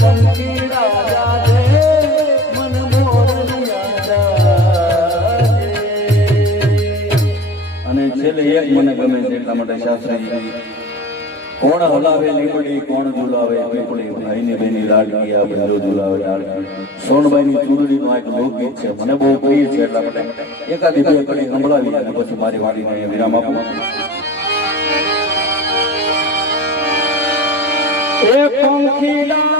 એક મને ગમે છે એટલા માટે શાસ્ત્રી, કોણ હલાવે લીમડી, કોણ ઝુલાવે પીપળી? ભાઈની બેની લાડકી, આ બંધો ઝુલાવે લાડકી. સોનબાઈની ચૂંટણીનું એક લોકગીત છે, મને બહુ પ્રિય છે એટલા માટે એકાદી બે કડી સંભળાવી અને પછી મારી વાડીને વિરામ આપું. એ પંખીડા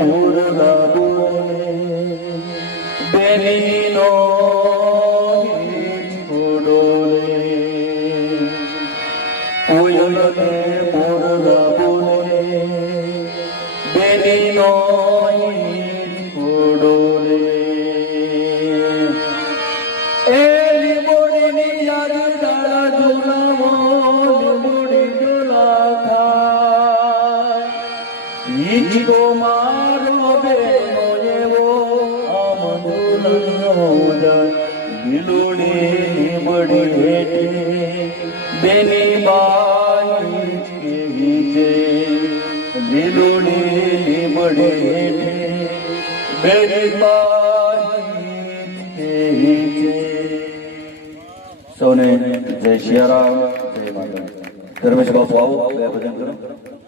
পূর্ণ গুণে বেরিন পুরনে কুয়নে পূর্ণ গুণে বেরিন ઈચકો મારો બેનો એવો આમનો લીલોડી લીંબડી હેઠે બેની બાઈ કેવી છે લીલોડી લીંબડી હેઠે બેની બાઈ કેવી છે સૌને જય શિયારામ જય માતા ધર્મેશ બાપુ આવો બે ભજન કરો